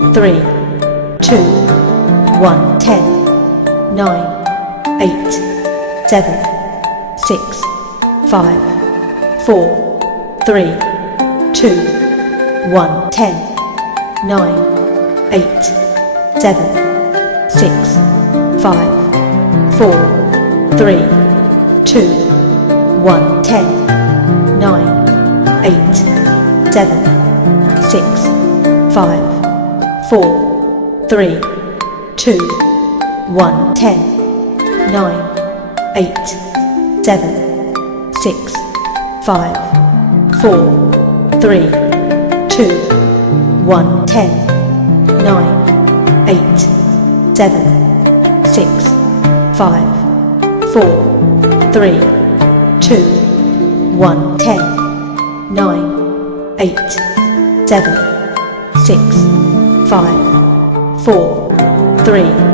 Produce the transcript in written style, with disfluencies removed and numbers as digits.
3, 2, 1, 10, 9, 8, 7, 6, 5, 4, 3, 2, 1, 10, 9, 8, 7, 6, 5, 4, 3, 2, 1, 10, 9, 8, 7, 6, 5, 4, 3, 2, 1, 10, 9, 8, 7, 6, 5, 4, 3, 2, 1, 10, 9, 8, 7, 6, 5, 4, 3, 2, 1, 10, 9, 8, 7, 6, 5, 4, 3,